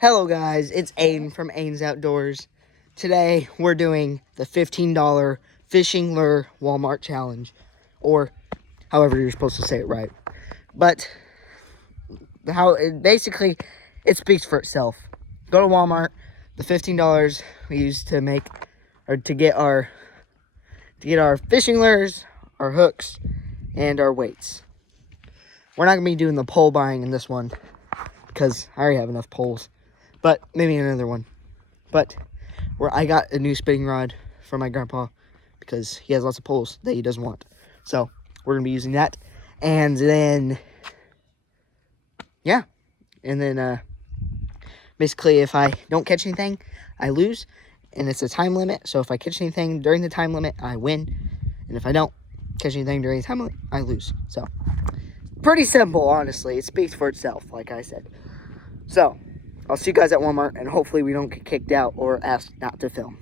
Hello guys, it's Aiden from Aiden's Outdoors. Today we're doing the $15 fishing lure Walmart challenge, or however you're supposed to say it right. But basically it speaks for itself. Go to Walmart. The $15 we use to get our fishing lures, our hooks, and our weights. We're not gonna be doing the pole buying in this one because I already have enough poles. But maybe another one. But I got a new spinning rod for my grandpa because he has lots of poles that he doesn't want. So we're gonna be using that. And then basically if I don't catch anything, I lose. And it's a time limit. So if I catch anything during the time limit, I win. And if I don't catch anything during the time limit, I lose. So pretty simple, honestly. It speaks for itself, like I said. So I'll see you guys at Walmart, and hopefully we don't get kicked out or asked not to film.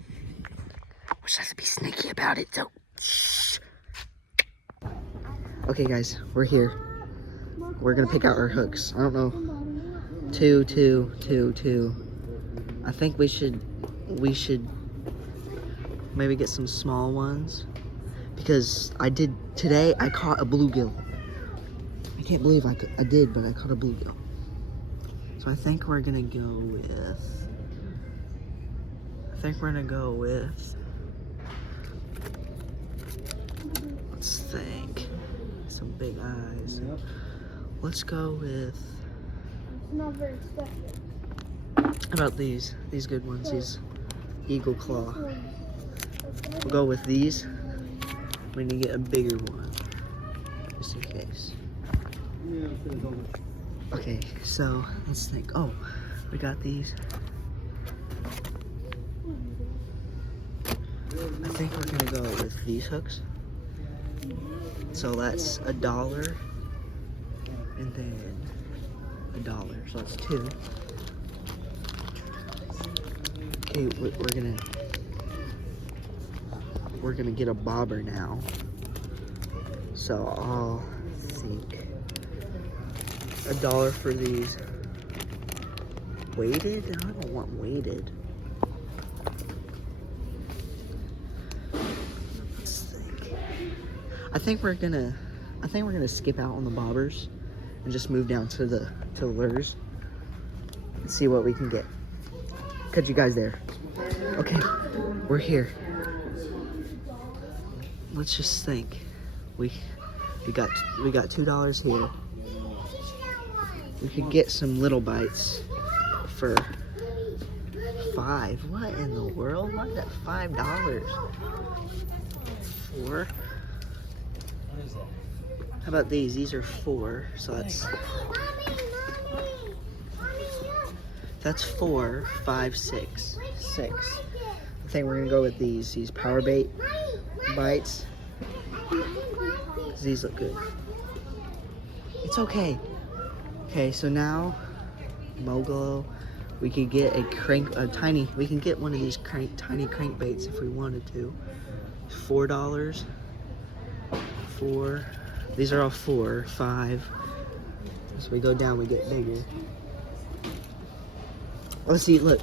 We're supposed to be sneaky about it, so shh. Okay, guys, we're here. We're gonna pick out our hooks. I don't know. Two. I think we should maybe get some small ones because today I caught a bluegill. I can't believe I did, but I caught a bluegill. So I think we're gonna go with, let's think, some big eyes. Yep. Let's go with, It's not very special. how about these good ones, these Eagle Claw. We'll go with these. We need to get a bigger one, just in case. Okay, so let's think. Oh, we got these. I think we're gonna go with these hooks. So that's $1 and then $1. So that's two. Okay, we're gonna get a bobber now. So I'll think $1 for these. Weighted? I don't want weighted. Let's think. I think we're gonna skip out on the bobbers and just move down to the lures and see what we can get. Catch you guys there. Okay, we're here. Let's just think. We got $2 here. We could get some little bites for $5. What in the world? Why is that $5? 4. What is that? How about these? These are 4. So that's 4, 5, 6. 6. I think we're gonna go with these power bait bites. These look good. It's okay. Okay, so now Mogul, we could get we can get one of these tiny crankbaits if we wanted to. $4. 4. These are all 4, 5. As we go down, we get bigger. Let's see. Look,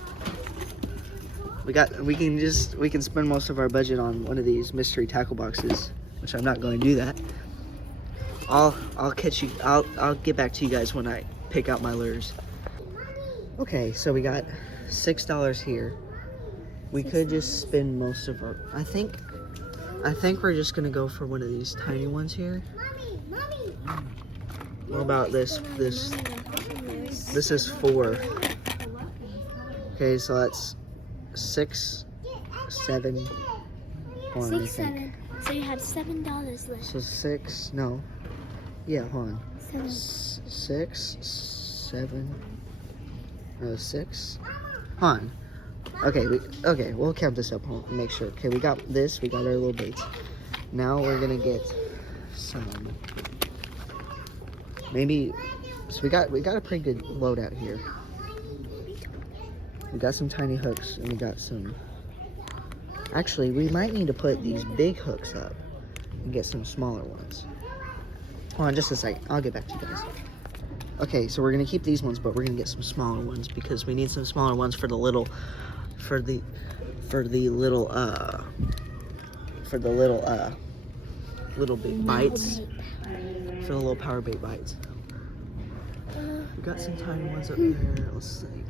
we can spend most of our budget on one of these mystery tackle boxes, which I'm not going to do that. I'll get back to you guys when I pick out my lures. Okay, so we got $6 here. We could just spend most of our, I think we're just gonna go for one of these tiny ones here. What about this? This is 4. Okay, so that's 6, 7. Hold on, 6, 7. So you had $7 left. So 6, no. Yeah, hold on. 7. 6, 7, 6. Hold on. Okay, we'll count this up. Hold on, make sure. Okay, we got this. We got our little baits. Now we're gonna get some. Maybe. So we got a pretty good loadout here. We got some tiny hooks, and we got some. Actually, we might need to put these big hooks up and get some smaller ones. Hold on just a second. I'll get back to you guys. Okay, so we're gonna keep these ones, but we're gonna get some smaller ones because we need some smaller ones for the little, for the little big bites, for the little power bait bites. We got some tiny ones up there. Let's think.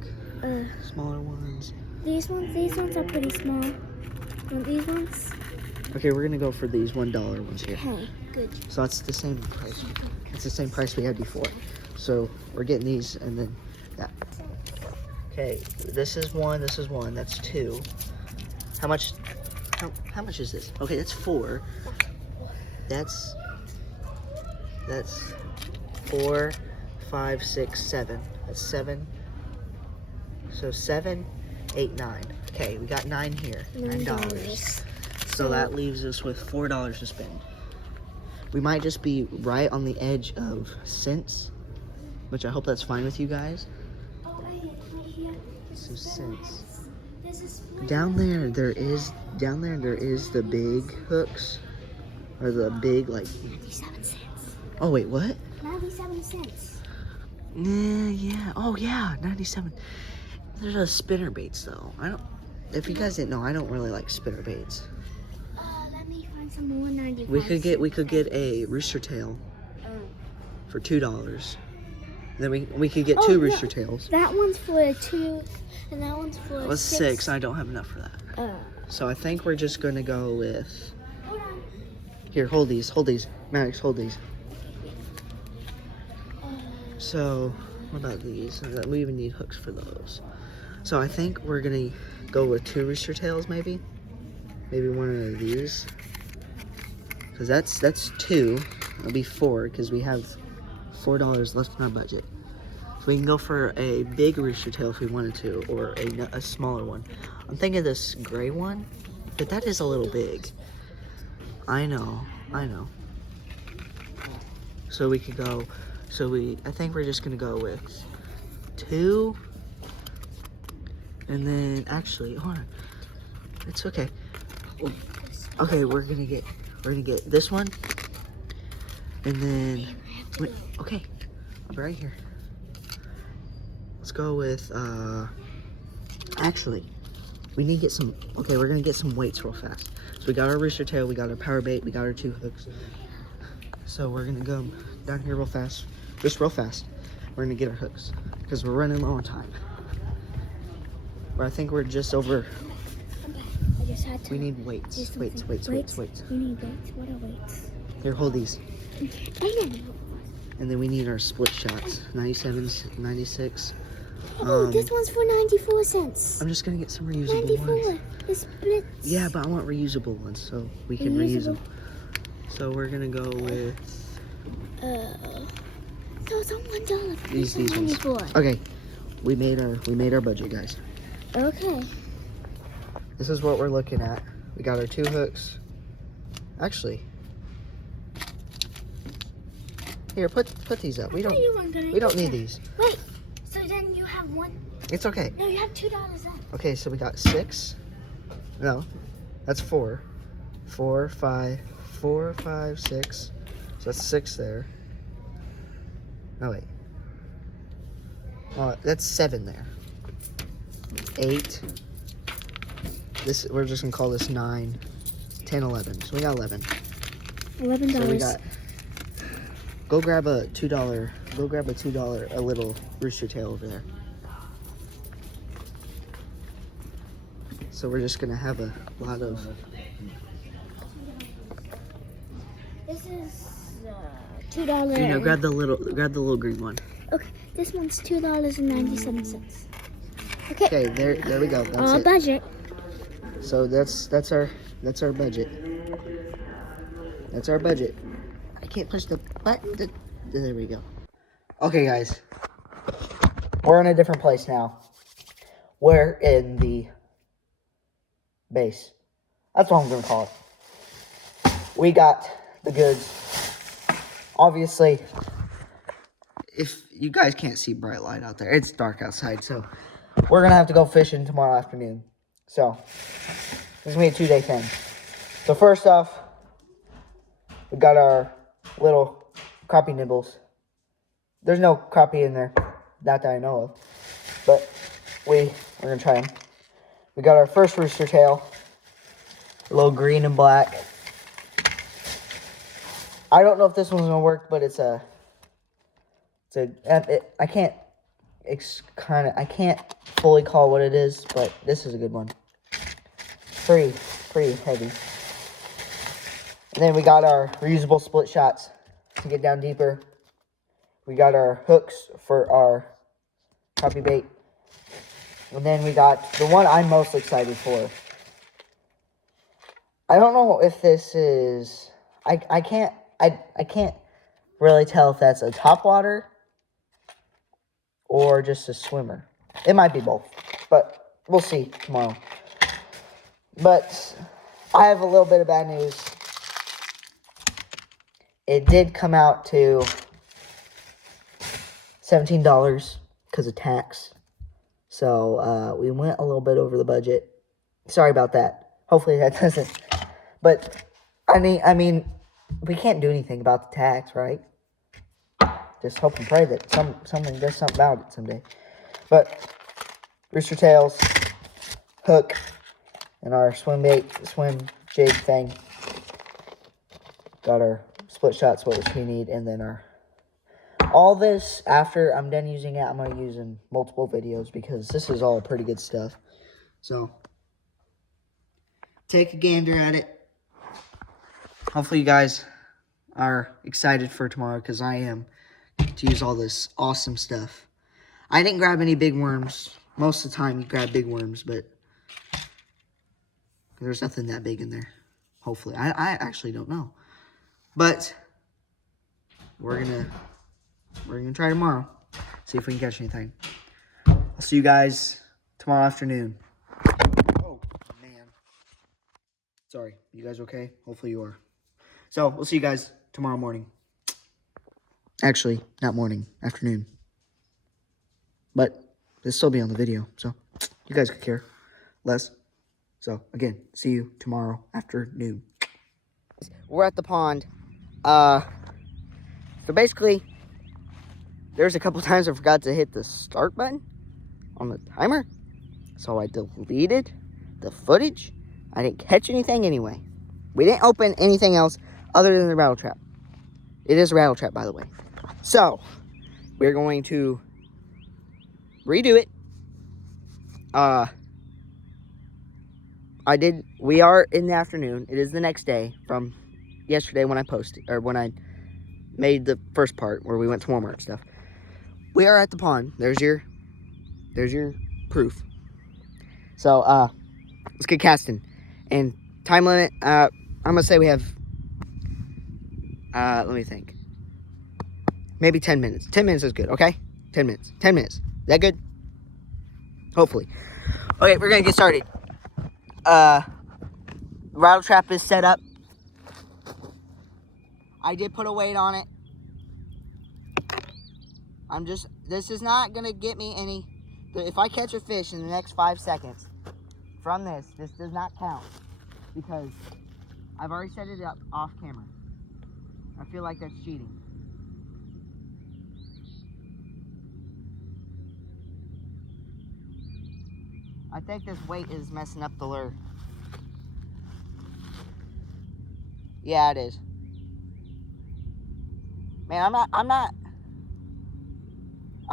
Smaller ones. These ones are pretty small. Want these ones? Okay, we're gonna go for these $1 ones here. Okay, good. So that's the same price. It's the same price we had before. So we're getting these and then that. Okay, this is one. That's 2. How much? How much is this? Okay, that's 4. That's 4, 5, 6, 7. That's 7. So 7, 8, 9. Okay, we got 9 here. $9. So that leaves us with $4 to spend. We might just be right on the edge of cents, which I hope that's fine with you guys. Oh, right here. So cents. This is Down there is the big hooks, or the big 97 cents. Oh wait, what? 97 cents. Yeah. Oh yeah, 97. There's a spinner baits though. If you guys didn't know, I don't really like spinner baits. Let me find some more 95 We could get a rooster tail for $2. Then we could get 2 rooster tails. That one's for 2, and that one's for Well, 6. I don't have enough for that. So I think we're just gonna go with. Hold on. Here, hold these. Maddox, hold these. So, what about these? We even need hooks for those. So I think we're gonna go with 2 rooster tails, maybe. Maybe one of these. Cause that's 2. It'll be 4 because we have $4 left in our budget. So we can go for a big rooster tail if we wanted to, or a smaller one. I'm thinking this gray one, but that is a little big. I know. So we could go. I think we're just gonna go with 2, and then actually, hold on. It's okay. Okay, we're gonna get this one, and then okay, I'll be right here. Let's go with actually, we need to get some. Okay, we're gonna get some weights real fast. So we got our rooster tail, we got our power bait, we got our 2 hooks. So we're gonna go down here real fast, just real fast. We're gonna get our hooks because we're running low on time. But I think we're just over. I just had to. We need weights. Weights. We need weights. What are weights? Here, hold these. And And then we need our split shots. 97s, 96. this one's for 94 cents. I'm just gonna get some reusable 94. ones. The splits. Yeah, but I want reusable ones so we can reuse them. So we're gonna go with Those are $1. these ones. 94. Okay, we made our budget, guys. Okay. This is what we're looking at. We got our 2 hooks. Actually, here, put these up. We don't need these. Wait. So then you have one. It's okay. No, you have $2 left. Okay, so we got 6. No, that's 4. 4, 5, 6. So that's 6 there. Oh wait. Oh, that's 7 there. 8. This, we're just gonna call this 9, 10, 11. So we got 11. $11. So we got. Go grab a $2. Go grab a $2 a little rooster tail over there. So we're just gonna have a lot of. This is $2. You know, grab the little green one. Okay, this one's $2.97. Okay. Okay, there we go. That's it. Budget. So that's our budget. That's our budget. I can't push the button. There we go. Okay, guys. We're in a different place now. We're in the base. That's what I'm going to call it. We got the goods. Obviously, if you guys can't see bright light out there, it's dark outside, so we're going to have to go fishing tomorrow afternoon. So, this is going to be a 2-day thing. So, first off, we got our little crappie nibbles. There's no crappie in there. Not that I know of. But we're going to try them. We got our first rooster tail. A little green and black. I don't know if this one's going to work, but I can't fully call what it is, but this is a good one. Pretty heavy. And then we got our reusable split shots to get down deeper. We got our hooks for our crappie bait. And then we got the one I'm most excited for. I don't know if this is... I can't really tell if that's a topwater or just a swimmer. It might be both, but we'll see tomorrow. But I have a little bit of bad news. It did come out to $17 because of tax. So we went a little bit over the budget. Sorry about that. Hopefully that doesn't. But I mean, we can't do anything about the tax, right? Just hope and pray that someone does something about it someday. But rooster tails, hook, and our swim jig thing. Got our split shots, what we need, and then all this, after I'm done using it, I'm going to use in multiple videos because this is all pretty good stuff. So, take a gander at it. Hopefully you guys are excited for tomorrow because I am, to use all this awesome stuff. I didn't grab any big worms. Most of the time you grab big worms, but there's nothing that big in there. Hopefully. I actually don't know. But we're gonna try tomorrow. See if we can catch anything. I'll see you guys tomorrow afternoon. Oh, man. Sorry. You guys okay? Hopefully you are. So, we'll see you guys tomorrow morning. Actually, not morning. Afternoon. But it'll still be on the video. So, you guys could care less. So, again, see you tomorrow afternoon. We're at the pond. So, basically, there's a couple times I forgot to hit the start button on the timer. So I deleted the footage. I didn't catch anything anyway. We didn't open anything else other than the rattle trap. It is a rattle trap, by the way. So, we're going to redo it. We are in the afternoon. It is the next day from yesterday when I posted, or when I made the first part where we went to Walmart and stuff. We are at the pond. There's your proof. So, let's get casting. And time limit, I'm going to say we have, let me think. Maybe 10 minutes. 10 minutes is good, okay? 10 minutes. 10 minutes. Is that good? Hopefully. Okay, we're going to get started. Rattle trap is set up. I did put a weight on it. This is not going to get me any, if I catch a fish in the next 5 seconds from this does not count because I've already set it up off camera. I feel like that's cheating. I think this weight is messing up the lure. Yeah, it is. Man, I'm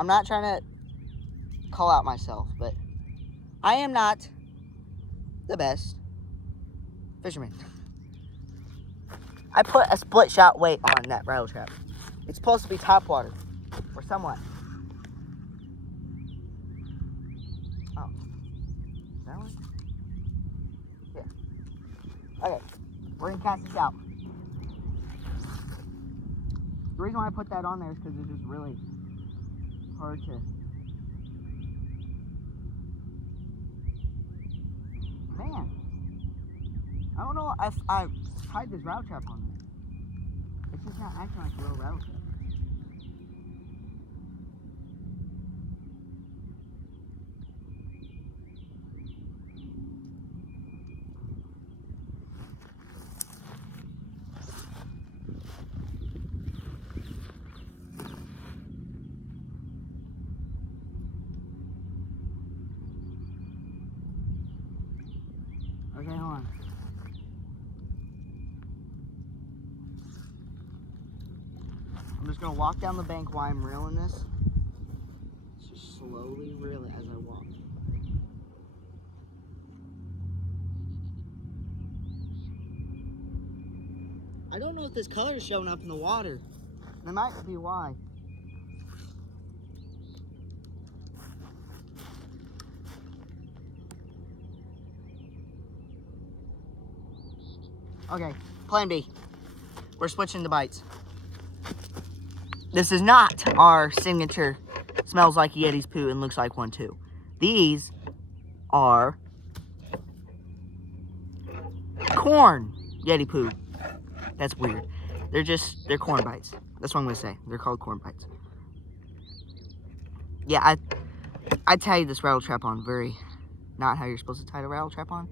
not trying to call out myself, but I am not the best fisherman. I put a split shot weight on that rattle trap. It's supposed to be top water, or somewhat. Oh, that one? Yeah. Okay, we're gonna cast this out. The reason why I put that on there is because it's just really hard to. Man, I don't know if I tied this rattle trap on there. It's just not acting like a real rattle trap. Okay, hold on. I'm just gonna walk down the bank while I'm reeling this. Just slowly reel it as I walk. I don't know if this color is showing up in the water. That might be why. Okay, plan B. We're switching to bites. This is not our signature smells like Yeti's poo and looks like one too. These are corn Yeti poo. That's weird. They're corn bites. That's what I'm gonna say. They're called corn bites. Yeah, I tied this rattle trap on very not how you're supposed to tie a rattle trap on.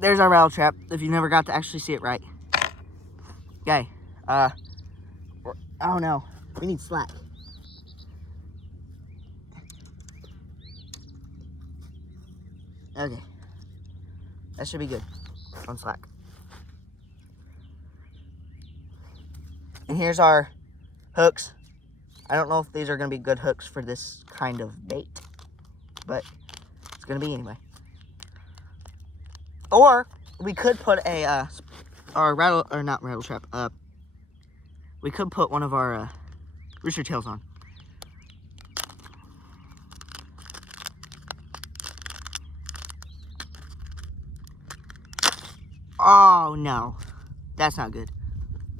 There's our rattle trap, if you never got to actually see it right. Okay, I don't know. We need slack. Okay. That should be good on slack. And here's our hooks. I don't know if these are going to be good hooks for this kind of bait, but it's going to be anyway. Or we could put a our rattle, or not rattle trap. We could put one of our rooster tails on. Oh no, that's not good.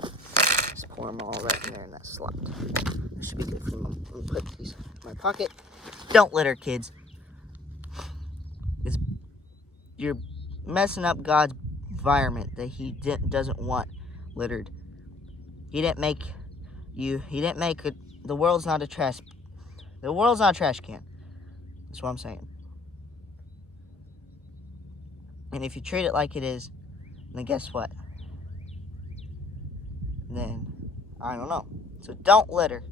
Just pour them all right in there in that slot. That should be good for them. Let me put these in my pocket. Don't litter, kids. You're messing up God's environment that He doesn't want littered. He didn't make you. He didn't make it. The world's not a trash. The world's not a trash can. That's what I'm saying. And if you treat it like it is, then guess what? Then I don't know. So don't litter.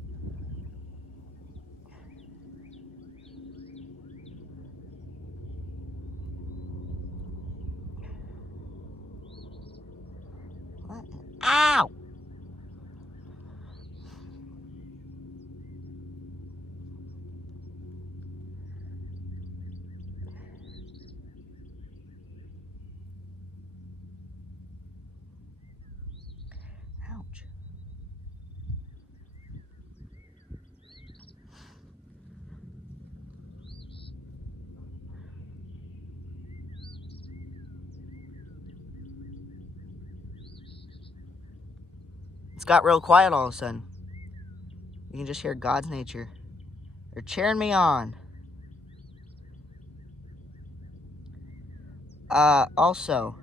What? Ow! Ouch. It's got real quiet all of a sudden. You can just hear God's nature. They're cheering me on. Also,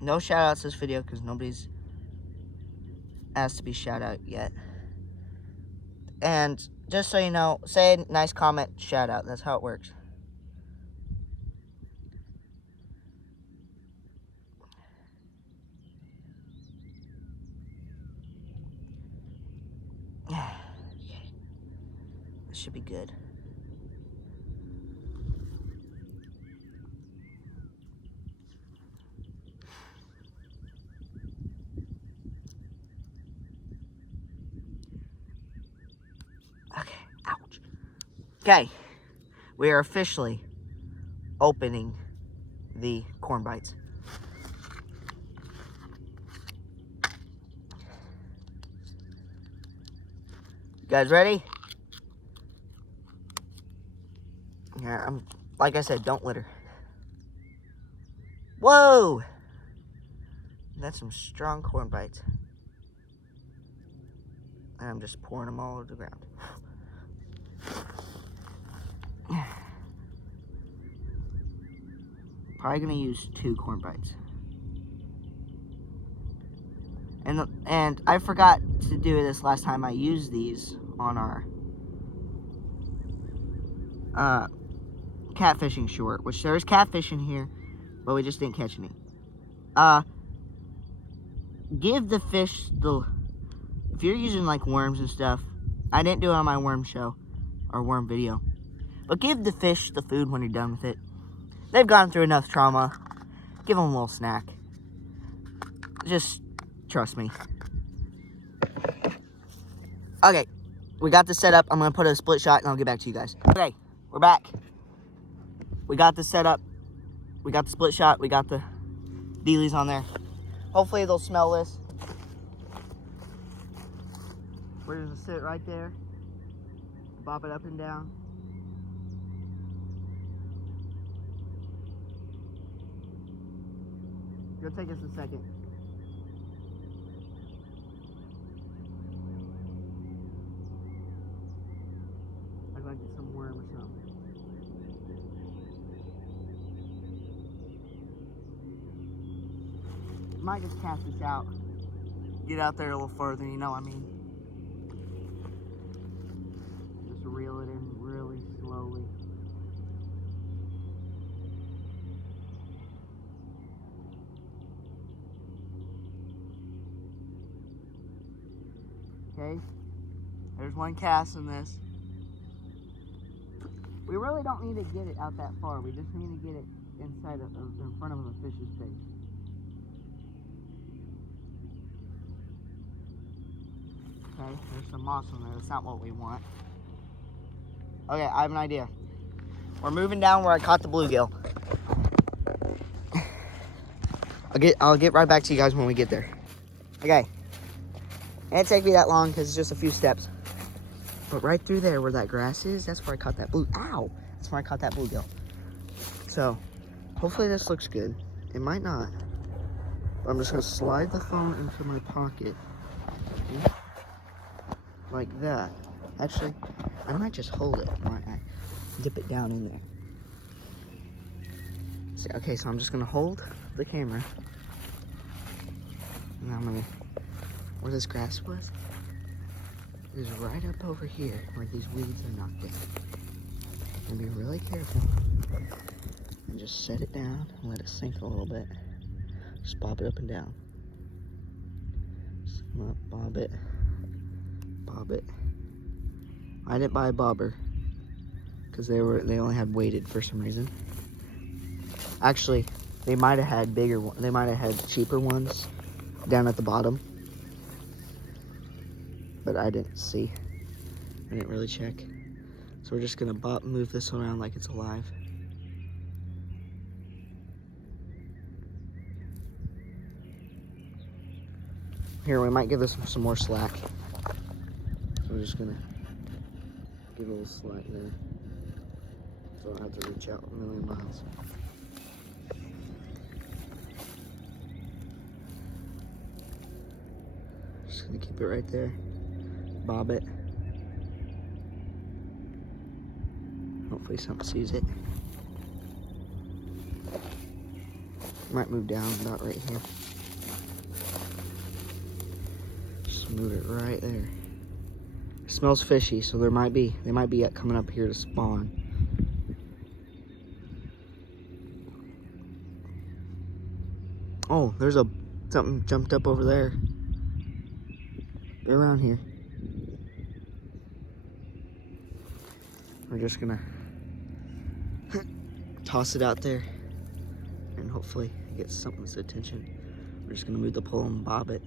no shout outs this video because nobody's asked to be shout out yet. And just so you know, say a nice comment, shout out. That's how it works. This should be good. Okay, ouch. Okay, we are officially opening the corn bites. You guys ready? Yeah, like I said, don't litter. Whoa! That's some strong corn bites. And I'm just pouring them all over the ground. Probably gonna use 2 corn bites. And I forgot to do this last time I used these on our catfishing short, which there's catfish in here, but we just didn't catch any. Give the fish if you're using like worms and stuff, I didn't do it on my worm show or worm video. But give the fish the food when you're done with it. They've gone through enough trauma. Give them a little snack. Just trust me. Okay, we got this set up. I'm gonna put a split shot and I'll get back to you guys. Okay, we're back. We got this set up. We got the split shot. We got the dealies on there. Hopefully they'll smell this. We're just gonna sit right there. Bob it up and down. It'll take us a second. I'd like to get some worm or something. Might just cast this out. Get out there a little further, you know what I mean? Just reel it in really slowly. Okay, there's one cast in this. We really don't need to get it out that far. We just need to get it inside of, in front of the fish's face. Okay, there's some moss on there. That's not what we want. Okay, I have an idea. We're moving down where I caught the bluegill. I'll get right back to you guys when we get there. Okay. It didn't take me that long because it's just a few steps. But right through there where that grass is, that's where I caught that ow! That's where I caught that bluegill. So, hopefully this looks good. It might not. But I'm just gonna slide the phone into my pocket. Okay? Like that. Actually, I might just hold it. Might I dip it down in there. See, okay, so I'm just gonna hold the camera. And I'm gonna, where this grass was, is right up over here where these weeds are knocked in. And be really careful. And just set it down and let it sink a little bit. Just bob it up and down. Just come up, bob it. Bob it. I didn't buy a bobber because they only had weighted for some reason. Actually, they might have had bigger ones. They might have had cheaper ones down at the bottom, but I didn't see. I didn't really check. So we're just gonna move this around like it's alive. Here, we might give this some more slack. So we're just gonna give a little slack there, so I don't have to reach out a million miles. Just gonna keep it right there. Bob it. Hopefully something sees it. Might move down about right here. Just move it right there. It smells fishy, so they might be coming up here to spawn. Oh, there's something jumped up over there. They're around here. We're just gonna toss it out there and hopefully get something's attention. We're just gonna move the pole and bob it.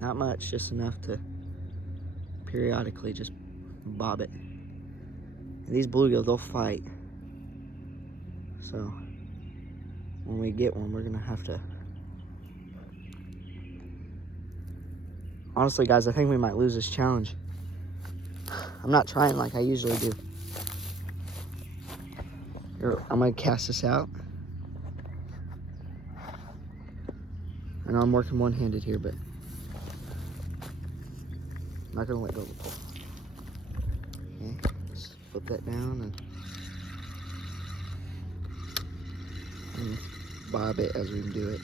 Not much, just enough to periodically just bob it. And these bluegill, they'll fight. So when we get one, we're gonna have to. Honestly, guys, I think we might lose this challenge. I'm not trying like I usually do. Here, I'm gonna cast this out. I know I'm working one-handed here, but I'm not gonna let go of the pole. Okay, let's flip that down and bob it as we do it.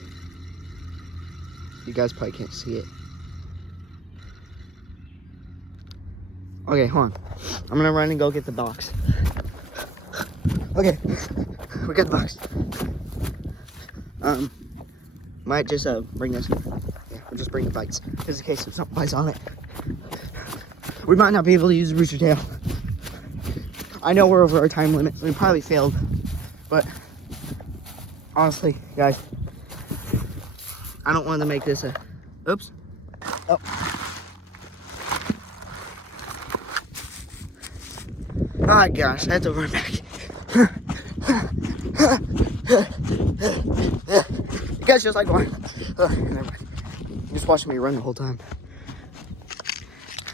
You guys probably can't see it. Okay, hold on. I'm gonna run and go get the box. Okay, we got the box. Might just bring this. Yeah, we'll just bring the bites, just in case if something bites on it. We might not be able to use the rooster tail. I know we're over our time limit. We probably failed. But honestly, guys, I don't want to make this a... Oops. Oh. Oh gosh, I have to run back. You guys just like one. Never mind. You're just watching me run the whole time.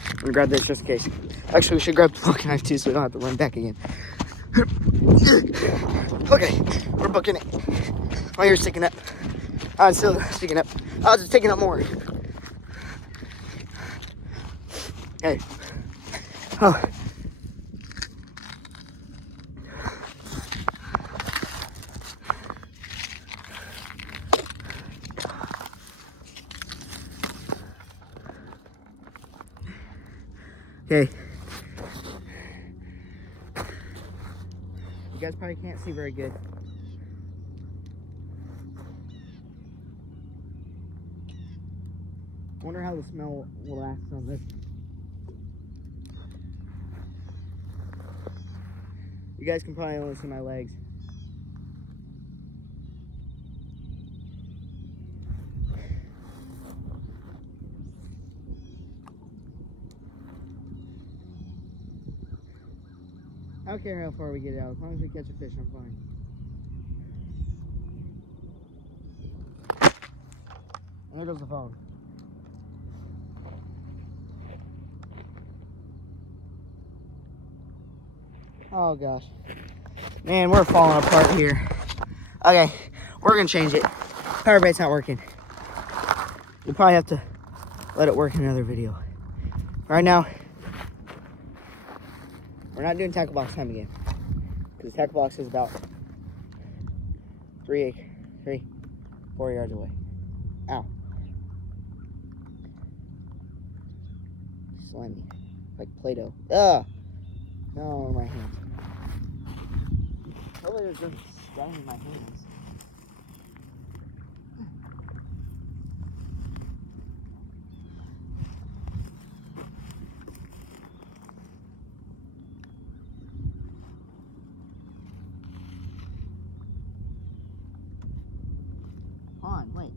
I'm gonna grab this just in case. Actually, we should grab the pocket knife too so we don't have to run back again. Okay, we're booking it. My ear's sticking up. Oh, it's still sticking up. Oh, it's sticking up more. Okay. Oh. Okay. You guys probably can't see very good. Wonder how the smell will last on this. You guys can probably only see my legs. I don't care how far we get out. As long as we catch a fish, I'm fine. And there goes the phone. Oh gosh. Man, we're falling apart here. Okay, we're gonna change it. Power bait's not working. We'll probably have to let it work in another video. Right now, we're not doing tackle box time again. Because the tackle box is about 4 yards away. Ow. Slimy. Like Play-Doh. Ugh! No, my hands. Hopefully there's nothing staying in my hands. On, wait.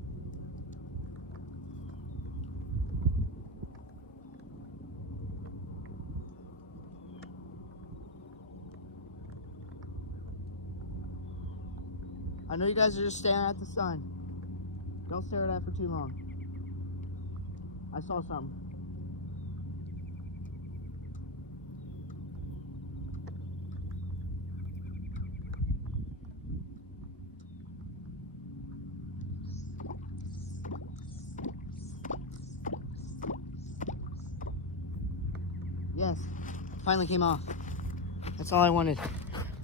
I know you guys are just staring at the sun. Don't stare at it for too long. I saw something. Yes, finally came off. That's all I wanted.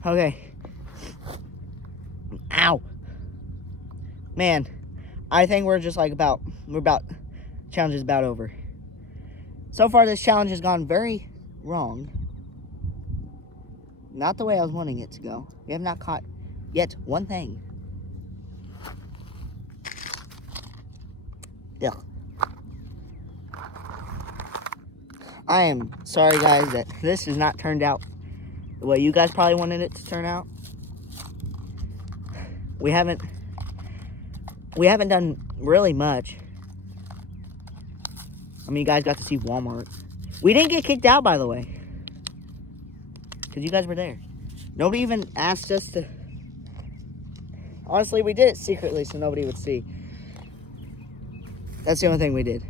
Okay. Ow. Man, I think we're just like challenge is about over. So far this challenge has gone very wrong. Not the way I was wanting it to go. We have not caught yet one thing. Ugh. I am sorry guys that this has not turned out the way you guys probably wanted it to turn out. We haven't done really much. I mean, you guys got to see Walmart. We didn't get kicked out, by the way. Because you guys were there. Nobody even asked us to... Honestly, we did it secretly so nobody would see. That's the only thing we did.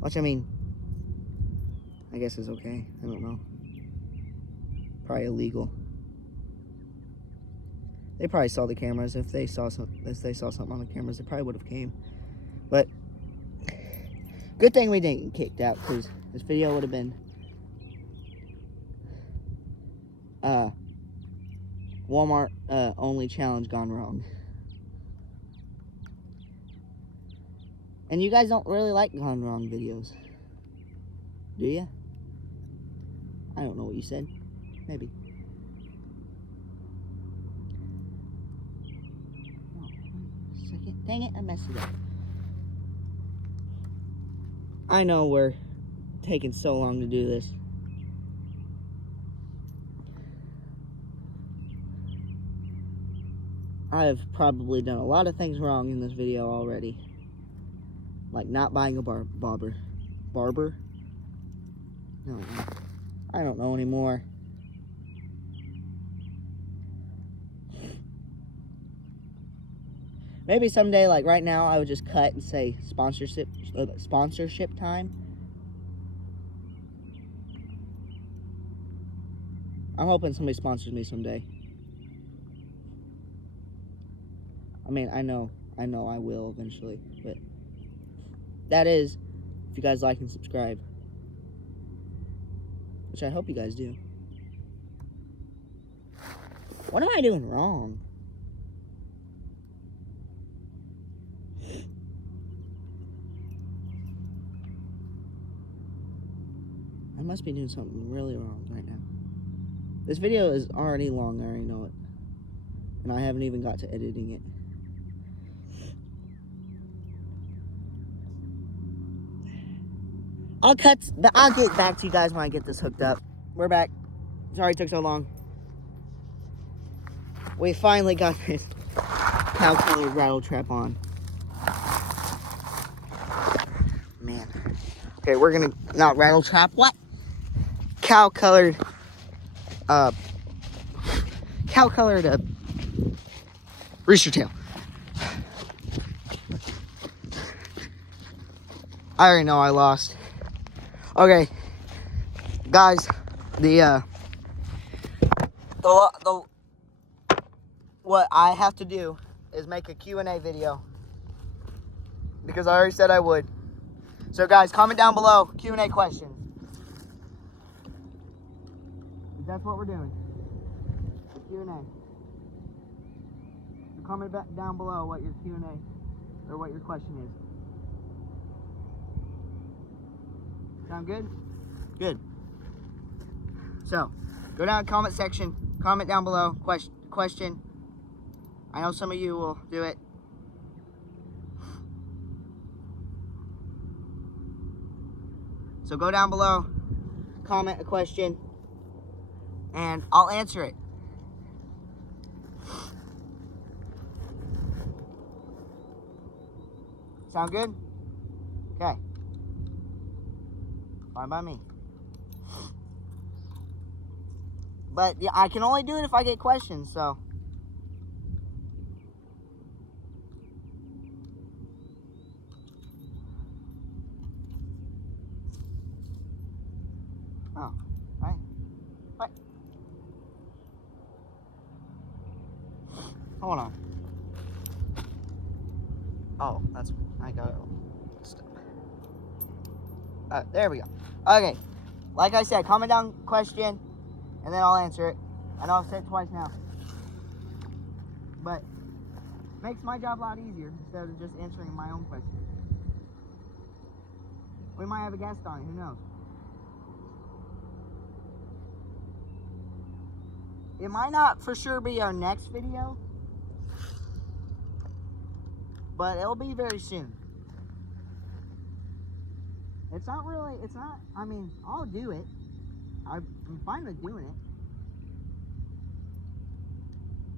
Which, I mean... I guess is okay. I don't know. Probably illegal. They probably saw the cameras. If they saw something on the cameras, they probably would have came. But good thing we didn't get kicked out, because this video would have been Walmart only challenge gone wrong. And you guys don't really like gone wrong videos, do you? I don't know what you said. Maybe. Dang it, I messed it up. I know we're taking so long to do this. I have probably done a lot of things wrong in this video already. Like not buying a barber. No, I don't know anymore. Maybe someday, like right now, I would just cut and say sponsorship time. I'm hoping somebody sponsors me someday. I mean, I know I will eventually, but that is if you guys like and subscribe, which I hope you guys do. What am I doing wrong? I must be doing something really wrong right now. This video is already long, I already know it. And I haven't even got to editing it. I'll get back to you guys when I get this hooked up. We're back. Sorry it took so long. We finally got this cow colored rattle trap on. Man. Okay, we're gonna, not rattle trap, what? Cow colored rooster tail. I already know I lost. Okay, guys, what I have to do is make a Q&A video because I already said I would. So guys, comment down below Q&A questions. That's what we're doing. Q&A. So comment down below what your Q&A or what your question is. Sound good? Good. So, go down to the comment section. Comment down below. Question. I know some of you will do it. So go down below. Comment a question. And I'll answer it. Sound good? Okay. Fine by me. But yeah, I can only do it if I get questions, so. Oh, right. What? Hold on. Oh, that's, I got it. There we go. Okay, like I said, comment down question, and then I'll answer it. I know I've said it twice now, but makes my job a lot easier instead of just answering my own question. We might have a guest on it, who knows? It might not for sure be our next video, but it'll be very soon. It's not, I mean, I'll do it. I'm fine with doing it.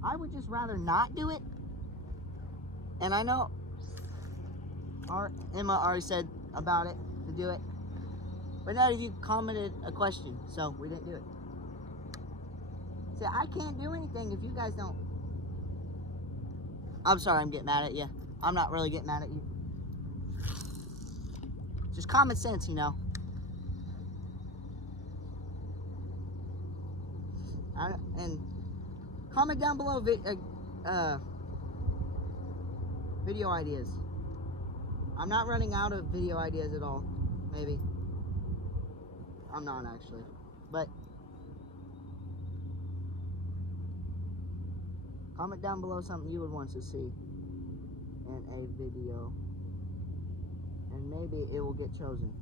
I would just rather not do it. And I know Emma already said about it, to do it. But none of you commented a question, so we didn't do it. See, I can't do anything if you guys don't. I'm sorry I'm getting mad at you. I'm not really getting mad at you. Just common sense, you know. And comment down below video ideas. I'm not running out of video ideas at all. Maybe. I'm not actually. But comment down below something you would want to see in a video. And maybe it will get chosen.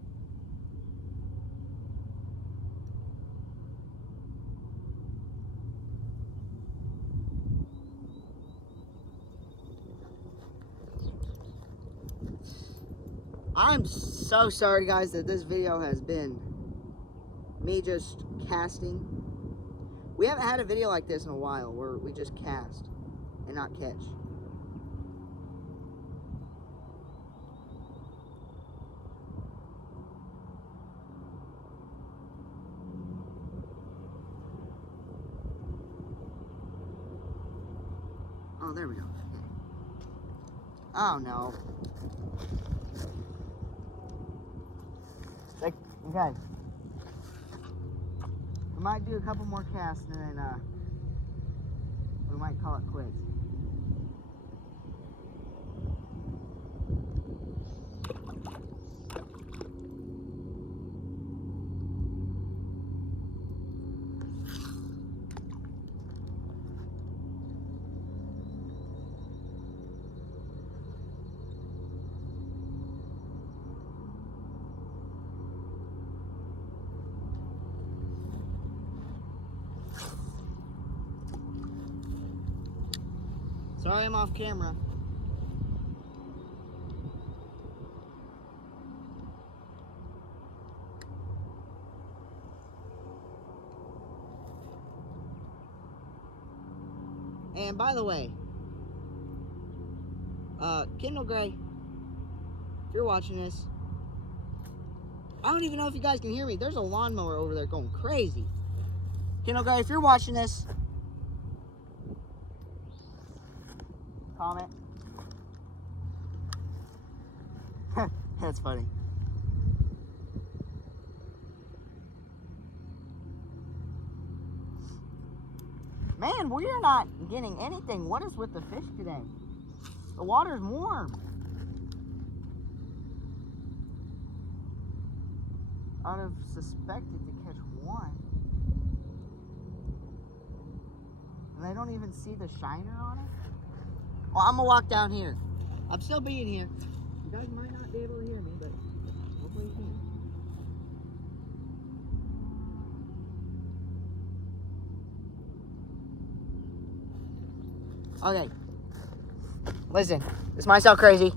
I'm so sorry guys that this video has been me just casting. We haven't had a video like this in a while where we just cast. and not catch. Oh, there we go. Okay. Oh no. Like, okay. We might do a couple more casts and then we might call it quits. Sorry I'm off camera. And by the way, Kendall Gray, if you're watching this, I don't even know if you guys can hear me. There's a lawnmower over there going crazy. Kendall Gray, if you're watching this, comment. That's funny. Man, we're not getting anything. What is with the fish today? The water's warm. I'd have suspected to catch one. And they don't even see the shiner on it? Well, I'm gonna walk down here. I'm still being here. You guys might not be able to hear me, but hopefully you can. Okay. Listen, this might sound crazy.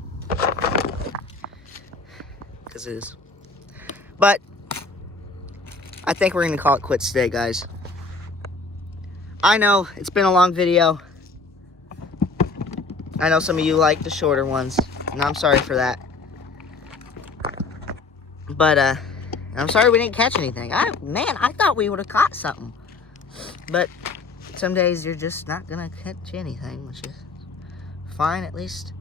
Because it is. But I think we're gonna call it quits today, guys. I know it's been a long video. I know some of you like the shorter ones, and I'm sorry for that. But I'm sorry we didn't catch anything. Man, I thought we would have caught something. But some days you're just not gonna catch anything, which is fine. At least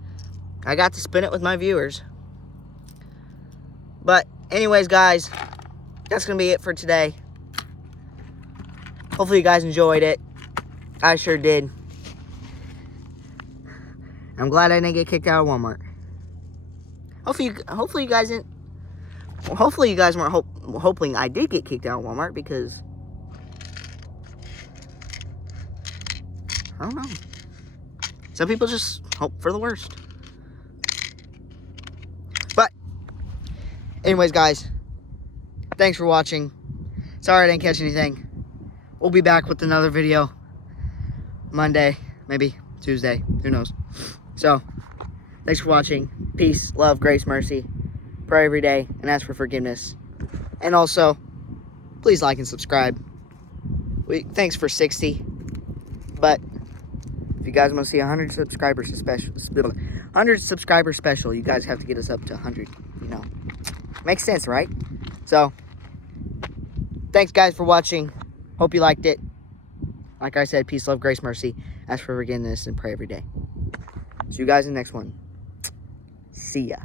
I got to spin it with my viewers. But anyways, guys, that's gonna be it for today. Hopefully you guys enjoyed it. I sure did. I'm glad I didn't get kicked out of Walmart. Hopefully you guys didn't. Well, hopefully you guys weren't hoping I did get kicked out of Walmart, because I don't know. Some people just hope for the worst. But anyways, guys, thanks for watching. Sorry I didn't catch anything. We'll be back with another video Monday, maybe Tuesday, who knows. So, thanks for watching. Peace, love, grace, mercy. Pray every day and ask for forgiveness. And also, please like and subscribe. Thanks for 60. But if you guys want to see 100 subscribers special, you guys have to get us up to 100. You know, makes sense, right? So, thanks guys for watching. Hope you liked it. Like I said, peace, love, grace, mercy. Ask for forgiveness and pray every day. See you guys in the next one. See ya.